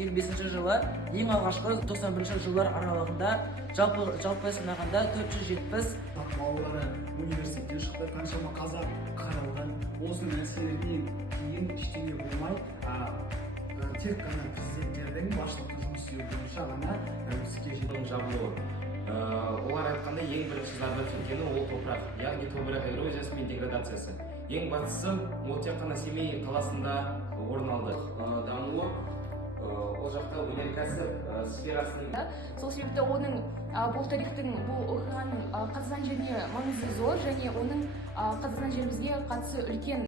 2025 жылы ең алғашқы 91 жылдар аралығында жалпы санағанда 470 балалары университеттен шықты, қаншама қазақ қаралған. Осы нәрселерден кейін ештеңе болмай, тек қана президенттердің басшылықта жұмыс істеуі бойынша ғана тәуелсіздікке жету. Жабылуы. Олар айтқанда ең бірінші зардап шеккені ол топырақ, яғни топырақ эрозиясы мен деградациясы. Ең бастысы ол тек қана Семей қаласында орын алды. Дамуы ол жақта өнеркәсіп сферасының. Сол себепті оның бұл тарихтың, бұл оқиғаның Қазақстан жеріне маңызы зор, және оның Қазақстан жерімізге қатысы үлкен.